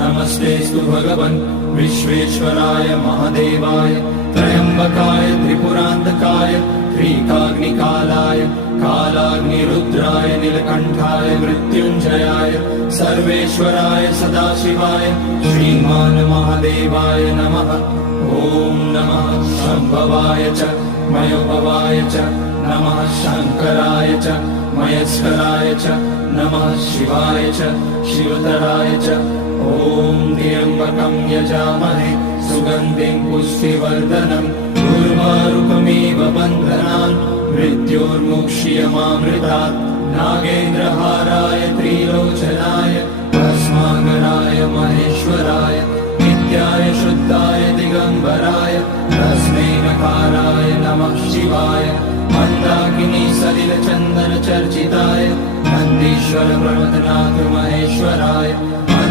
नमस्तेऽस्तु भगवन् विश्वेश्वराय महादेवाय त्र्यम्बकाय त्रिपुरान्तकाय त्रिकाग्निकालाय कालाग्निरुद्राय नीलकण्ठाय मृत्युञ्जयाय सर्वेश्वराय सदाशिवाय श्रीमान् महादेवाय नमः। ॐ नमः शम्भवाय च मयोभवाय च नमः शङ्कराय च मयस्कराय च नमः शिवाय च शिवतराय च। ॐ त्र्यम्बकं यजामहे सुगन्धिं पुष्टिवर्धनम् उर्वारुकमिव बन्धनान् मृत्योर्मुक्ष्यमामृतात्। नागेन्द्रहाराय त्रिलोचनाय भस्माङ्गराय महेश्वराय नित्याय शुद्धाय दिगम्बराय तस्मै नकाराय नमः शिवाय। मन्दाकिनी सलिलचन्दन चर्चिताय नन्दीश्वर प्रमथनाथ महेश्वराय